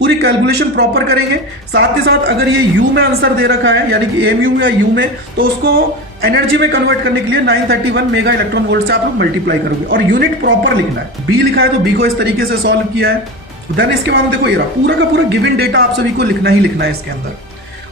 पूरी calculation proper करेंगे। साथ ही साथ अगर ये यू में आंसर दे रखा है यानी कि एमयू या यू में, तो उसको एनर्जी में कन्वर्ट करने के लिए 931 मेगा इलेक्ट्रॉन वोल्ट से आप लोग मल्टीप्लाई करोगे और यूनिट प्रॉपर लिखना है। बी लिखा है तो बी को इस तरीके से सॉल्व किया है। देन इसके बाद देखो ये रहा पूरा का पूरा गिवन डेटा आप सभी को लिखना ही लिखना है इसके अंदर।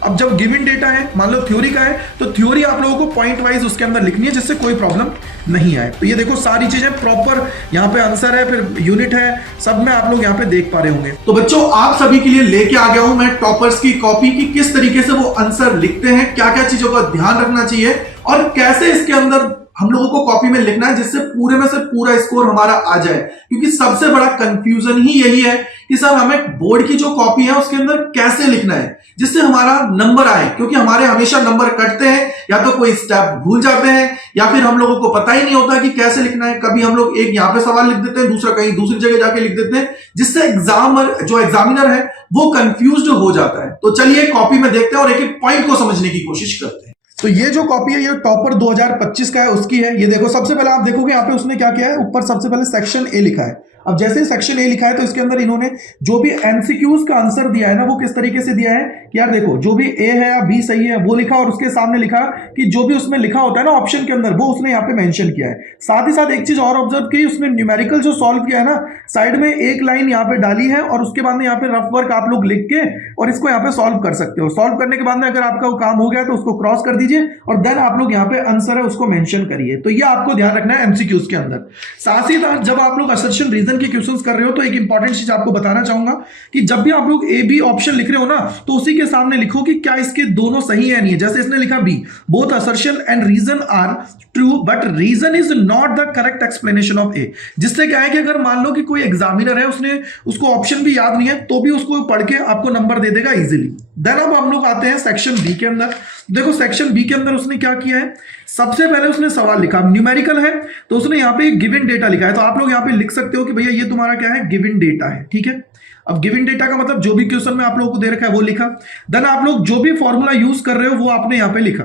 अब जब गिवन डेटा है, मान लो थ्योरी का है, तो थ्योरी आप लोगों को पॉइंट वाइज उसके अंदर लिखनी है जिससे कोई प्रॉब्लम नहीं आए। तो ये देखो सारी चीजें प्रॉपर यहाँ पे आंसर है, फिर यूनिट है, सब में आप लोग यहाँ पे देख पा रहे होंगे। तो बच्चों आप सभी के लिए लेके आ गया हूं मैं टॉपर्स की कॉपी की किस तरीके से वो आंसर लिखते हैं, क्या क्या चीजों का ध्यान रखना चाहिए और कैसे इसके अंदर हम लोगों को कॉपी में लिखना है जिससे पूरे में से पूरा स्कोर हमारा आ जाए। क्योंकि सबसे बड़ा कंफ्यूजन ही यही है कि सर हमें बोर्ड की जो कॉपी है उसके अंदर कैसे लिखना है जिससे हमारा नंबर आए, क्योंकि हमारे हमेशा नंबर कटते हैं, या तो कोई स्टेप भूल जाते हैं या फिर हम लोगों को पता ही नहीं होता कि कैसे लिखना है। कभी हम लोग एक यहाँ पे सवाल लिख देते हैं, दूसरा कहीं दूसरी जगह जाके लिख देते हैं, जिससे जो एग्जामिनर है वो कंफ्यूज्ड हो जाता है। तो चलिए कॉपी में देखते हैं और एक एक पॉइंट को समझने की कोशिश करते हैं। तो ये जो कॉपी है ये टॉपर 2025 का है, उसकी है। ये देखो सबसे पहले आप देखोगे यहाँ पे उसने क्या किया है, ऊपर सबसे पहले सेक्शन ए लिखा है। अब जैसे ही सेक्शन ए लिखा है तो इसके अंदर इन्होंने जो भी एमसीक्यूज का आंसर दिया है ना वो किस तरीके से दिया है कि यार देखो जो भी ए है या बी सही है वो लिखा और उसके सामने लिखा कि जो भी उसमें लिखा होता है ना ऑप्शन के अंदर वो उसने यहाँ पे मेंशन किया है। साथ ही साथ एक चीज और ऑब्जर्व की, उसने न्यूमेरिकल जो सॉल्व किया है ना साइड में एक लाइन यहाँ पे डाली है और उसके बाद में यहाँ पे रफ वर्क आप लोग लिख के और इसको यहाँ पे सॉल्व कर सकते हो। सॉल्व करने के बाद में अगर आपका वो काम हो गया तो उसको क्रॉस कर दीजिए और देन आप लोग यहाँ पे आंसर है उसको मेंशन करिए। तो ये आपको ध्यान रखना है एमसीक्यूज के अंदर। साथ ही साथ जब आप लोग असर्शन रीजन के क्वेश्चंस कर रहे हो तो एक इंपॉर्टेंट चीज आपको बताना चाहूंगा कि जब भी आप लोग ए बी ऑप्शन लिख रहे हो ना तो उसी के सामने लिखो कि क्या इसके दोनों सही है नहीं है। जैसे इसने लिखा B, both assertion and reason are true but reason is not the correct explanation of A. जिससे क्या है कि अगर मान लो कि कोई एग्जामिनर है उसने उसको ऑप्शन भी याद नहीं है तो भी उसको पढ़ के आपको नंबर दे देगा इजीली। देन अब हम लोग आते हैं सेक्शन बी के अंदर। देखो सेक्शन बी के अंदर उसने क्या किया है, सबसे पहले उसने सवाल लिखा, न्यूमेरिकल है तो उसने यहाँ पे गिवन डेटा लिखा है। तो आप लोग यहाँ पे लिख सकते हो कि भैया ये तुम्हारा क्या है, गिवन डेटा है। ठीक है, अब गिवन डेटा का मतलब जो भी क्वेश्चन में आप लोगों को दे रखा है वो लिखा। देन आप लोग जो भी फॉर्मूला यूज कर रहे हो वो आपने यहाँ पे लिखा।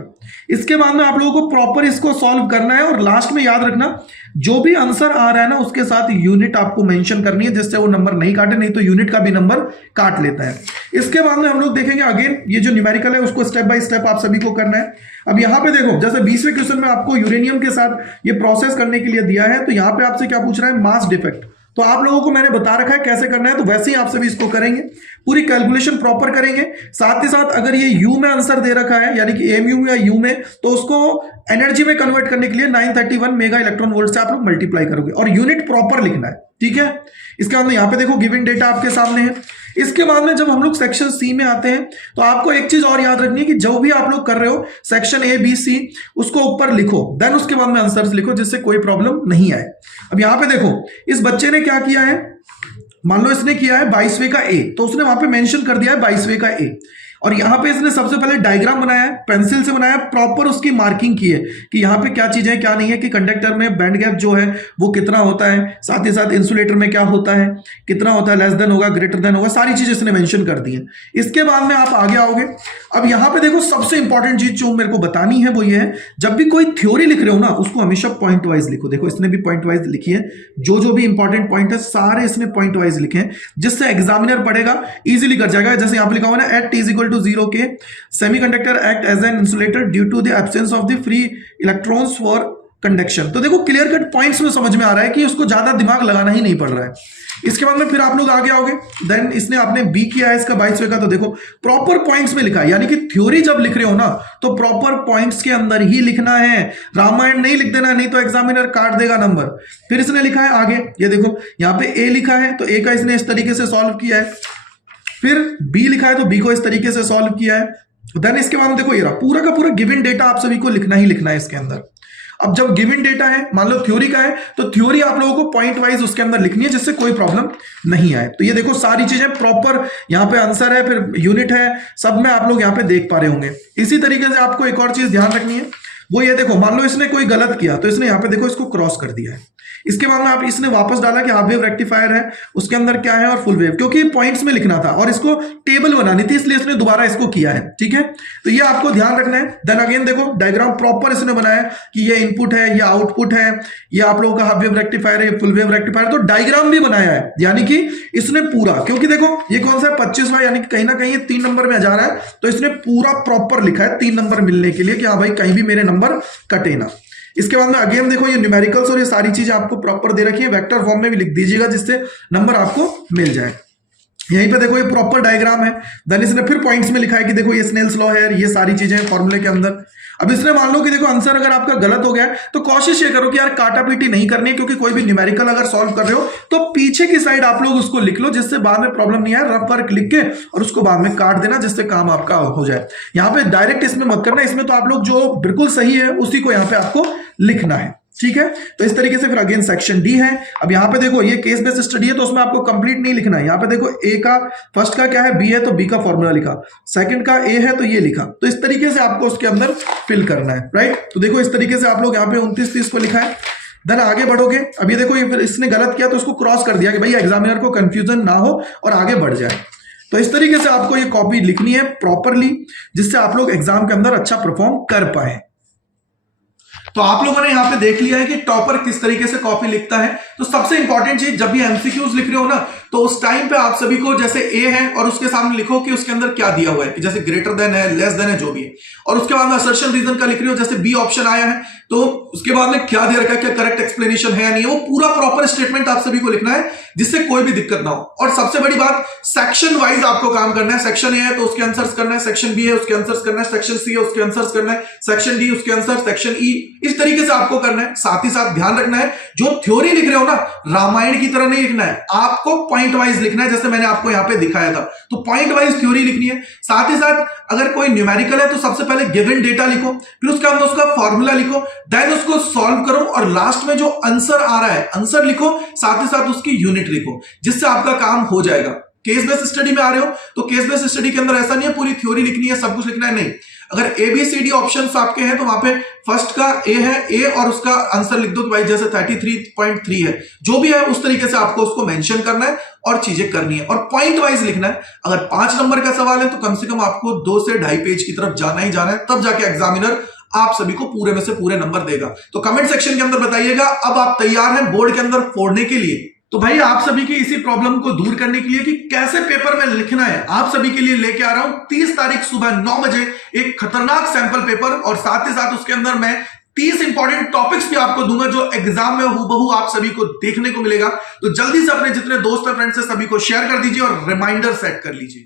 इसके बाद में आप लोगों को प्रॉपर इसको सॉल्व करना है और लास्ट में याद रखना जो भी आंसर आ रहा है ना उसके साथ यूनिट आपको मेंशन करनी है जिससे वो नंबर नहीं काटे, नहीं तो यूनिट का भी नंबर काट लेता है। इसके बाद में हम लोग देखेंगे अगेन ये जो न्यूमेरिकल है उसको स्टेप बाय स्टेप आप सभी को करना है। अब यहाँ पे देखो जैसे 20वें क्वेश्चन में आपको यूरेनियम के साथ ये प्रोसेस करने के लिए दिया है तो यहाँ पे आपसे क्या पूछ रहा है, मास डिफेक्ट। तो आप लोगों को मैंने बता रखा है कैसे करना है, तो वैसे ही आप सभी इसको करेंगे, पूरी कैलकुलेशन प्रॉपर करेंगे। साथ ही साथ अगर ये यू में आंसर दे रखा है यानी कि एमयू या यू में, तो उसको एनर्जी में कन्वर्ट करने के लिए 931 मेगा इलेक्ट्रॉन वोल्ट से आप लोग मल्टीप्लाई करोगे और यूनिट प्रॉपर लिखना है। ठीक है, इसके बाद में यहाँ पे देखो गिवन डेटा आपके सामने है। इसके बाद में जब हम लोग सेक्शन सी में आते हैं तो आपको एक चीज और याद रखनी है कि जो भी आप लोग कर रहे हो सेक्शन ए बी सी उसको ऊपर लिखो, देन उसके बाद में आंसर्स लिखो जिससे कोई प्रॉब्लम नहीं आए। अब यहां पे देखो इस बच्चे ने क्या किया है, मान लो इसने किया है 22वें का ए, तो उसने वहां पे मेंशन कर दिया है 22वें का ए और यहां पे इसने सबसे पहले डायग्राम बनाया है, पेंसिल से बनाया, प्रॉपर उसकी मार्किंग की है कि यहां पे क्या चीजें क्या नहीं है, कि कंडक्टर में बैंड गैप जो है वो कितना होता है, साथ ही साथ इंसुलेटर में क्या होता है, कितना होता है, लेस देन होगा, ग्रेटर देन होगा, सारी चीजें इसने मेंशन कर दी है। इसके बाद में आप आगे आओगे। अब यहां पे देखो सबसे इंपॉर्टेंट चीज जो मेरे को बतानी है वो ये है, जब भी कोई थ्योरी लिख रहे हो ना उसको हमेशा पॉइंट वाइज लिखो। देखो इसने भी पॉइंट वाइज लिखी है, जो भी इंपॉर्टेंट पॉइंट है सारे इसने पॉइंट वाइज लिखे हैं जिससे एग्जामिनर पढ़ेगा इजीली कर जाएगा। जैसे यहां पे लिखा हुआ है at T is equal to 0 के semiconductor act as an insulator due to the absence of the free electrons for conduction. तो देखो क्लियर कट पॉइंट्स में समझ में आ रहा है कि उसको ज्यादा दिमाग लगाना ही नहीं पड़ रहा है। इसके बाद में फिर आप लोग आगे आओगे, देन इसने आपने बी किया है इसका 22वें का, तो देखो प्रॉपर पॉइंट्स में लिखा है, यानी कि थ्योरी जब लिख रहे हो ना तो प्रॉपर पॉइंट्स के अंदर ही लिखना है, रामायण नहीं लिख देना, नहीं तो एग्जामिनर काट देगा नंबर। फिर इसने लिखा है आगे, ये देखो यहाँ पे ए लिखा है तो ए का इसने इस तरीके से सॉल्व किया है, फिर बी लिखा है तो बी को इस तरीके से सॉल्व किया है। देन इसके बाद देखो ये रहा पूरा का पूरा गिवन डेटा आप सभी को लिखना ही लिखना है इसके अंदर। अब जब गिवन डेटा है, मान लो थ्योरी का है, तो थ्योरी आप लोगों को पॉइंट वाइज उसके अंदर लिखनी है जिससे कोई प्रॉब्लम नहीं आए। तो ये देखो सारी चीजें प्रॉपर यहाँ पे आंसर है, फिर यूनिट है, सब में आप लोग यहाँ पे देख पा रहे होंगे। इसी तरीके से आपको एक और चीज ध्यान रखनी है, वो ये देखो मान लो इसने कोई गलत किया तो इसने यहाँ पे देखो इसको क्रॉस कर दिया है। इसके बाद में आप इसने वापस डाला कि हाफ वेव रेक्टिफायर है, उसके अंदर क्या है और फुल वेव, क्योंकि पॉइंट्स में लिखना था और इसको टेबल बनानी थी, इसलिए इसने दोबारा इसको किया है। ठीक है, तो ये आपको ध्यान रखना है। देन अगेन देखो डायग्राम प्रॉपर इसने बनाया कि ये इनपुट है, ये आउटपुट है, ये आप लोगों का हाफ वेव रेक्टिफायर है, ये फुल वेव रेक्टिफायर, तो डायग्राम भी बनाया है, यानी कि इसने पूरा, क्योंकि देखो ये कौन सा है 25वां, यानी कि कहीं ना कहीं ये 3 नंबर में जा रहा है, तो इसने पूरा प्रॉपर लिखा है 3 नंबर मिलने के लिए कि हाँ भाई कहीं भी मेरे नंबर कटे ना। इसके बाद में अगेन देखो ये न्यूमेरिकल्स और ये सारी चीजें आपको प्रॉपर दे रखी है, वेक्टर फॉर्म में भी लिख दीजिएगा जिससे नंबर आपको मिल जाए। यहीं पे देखो ये प्रॉपर डायग्राम है। देन इसने फिर पॉइंट्स में लिखा है कि देखो ये स्नेल्स लॉ है, ये सारी चीजें फॉर्मूले के अंदर। अब इसने मान लो कि देखो आंसर अगर आपका गलत हो गया है तो कोशिश ये करो कि यार काटा पीटी नहीं करनी है, क्योंकि कोई भी न्यूमेरिकल अगर सॉल्व कर रहे हो तो पीछे की साइड आप लोग उसको लिख लो, जिससे बाद में प्रॉब्लम नहीं आए। रफ वर्क लिख के और उसको बाद में काट देना, जिससे काम आपका हो जाए। यहां पे डायरेक्ट इसमें मत करना, इसमें तो आप लोग जो बिल्कुल सही है उसी को यहां पे आपको लिखना है। ठीक है, तो इस तरीके से फिर अगेन सेक्शन डी है। अब यहाँ पे देखो ये केस बेस्ड स्टडी है, तो उसमें आपको कंप्लीट नहीं लिखना है। यहाँ पे देखो ए का फर्स्ट का क्या है, बी है तो बी का फॉर्मूला लिखा, सेकंड का ए है तो ये लिखा, तो इस तरीके से आपको उसके अंदर फिल करना है। राइट, तो देखो इस तरीके से आप लोग यहाँ पे 29-30 को लिखा है। देन आगे बढ़ोगे, अब ये देखो ये फिर इसने गलत किया तो उसको क्रॉस कर दिया कि भाई एग्जामिनर को कंफ्यूजन ना हो और आगे बढ़ जाए। तो इस तरीके से आपको ये कॉपी लिखनी है प्रॉपरली, जिससे आप लोग एग्जाम के अंदर अच्छा परफॉर्म कर पाए। तो आप लोगों ने यहां पे देख लिया है कि टॉपर किस तरीके से कॉपी लिखता है। तो सबसे इंपॉर्टेंट चीज, जब भी एमसीक्यूज लिख रहे हो ना, तो उस टाइम पे आप सभी को जैसे ए है और उसके सामने लिखो कि उसके अंदर क्या दिया हुआ है, जैसे ग्रेटर देन है, लेस देन है, जो भी है। और उसके बाद में असर्शन रीजन का लिख रही हो, जैसे बी ऑप्शन आया है तो उसके बाद में क्या दे रखा है, क्या करेक्ट एक्सप्लेनेशन है या नहीं है, वो पूरा प्रॉपर स्टेटमेंट आप सभी को लिखना है, जिससे कोई भी दिक्कत ना हो। और सबसे बड़ी बात, सेक्शन वाइज आपको काम करना है। सेक्शन ए है तो उसके आंसर्स करना है, सेक्शन बी है उसके आंसर्स करना है, सेक्शन सी है उसके आंसर्स करना है, सेक्शन डी उसके आंसर, सेक्शन ई, इस तरीके से आपको करना है। साथ ही साथ ध्यान रखना है, जो थ्योरी लिख रहे हो ना, रामायण की तरह नहीं लिखना है, आपको पॉइंट वाइज लिखना है, जैसे मैंने आपको यहां पे दिखाया था। तो पॉइंट वाइज थ्योरी लिखनी है। साथ ही साथ अगर कोई न्यूमेरिकल है तो सबसे पहले गिवन डेटा लिखो, फिर उसके अंदर उसका फॉर्मूला लिखो, देन उसको सॉल्व करो और लास्ट में जो आंसर आ रहा है आंसर लिखो, साथ ही साथ उसकी यूनिट लिखो, जिससे आपका काम हो जाएगा। केस बेस्ड स्टडी में आ रहे हो तो केस बेस्ड स्टडी के अंदर ऐसा नहीं है पूरी थ्योरी लिखनी है, सब कुछ लिखना है, नहीं। अगर ABCD ऑप्शंस आपके हैं तो वहां पे फर्स्ट का ए है, ए और उसका आंसर लिख दो कि भाई जैसे 33.3 है, जो भी है उस तरीके से आपको उसको मेंशन करना है और चीजें करनी है और पॉइंट वाइज लिखना है। अगर 5 नंबर का सवाल है तो कम से कम आपको 2 से 2.5 पेज की तरफ जाना ही जाना है, तब जाके एग्जामिनर आप सभी को पूरे में से पूरे नंबर देगा। तो कमेंट सेक्शन के अंदर बताइएगा अब आप तैयार हैं बोर्ड के अंदर फोड़ने के लिए। तो भाई आप सभी की इसी प्रॉब्लम को दूर करने के लिए कि कैसे पेपर में लिखना है, आप सभी के लिए लेके आ रहा हूं 30 तारीख सुबह 9 बजे एक खतरनाक सैंपल पेपर, और साथ ही साथ उसके अंदर मैं 30 इंपॉर्टेंट टॉपिक्स भी आपको दूंगा जो एग्जाम में हूबहू आप सभी को देखने को मिलेगा। तो जल्दी से अपने जितने दोस्त और फ्रेंड्स है सभी को शेयर कर दीजिए और रिमाइंडर सेट कर लीजिए।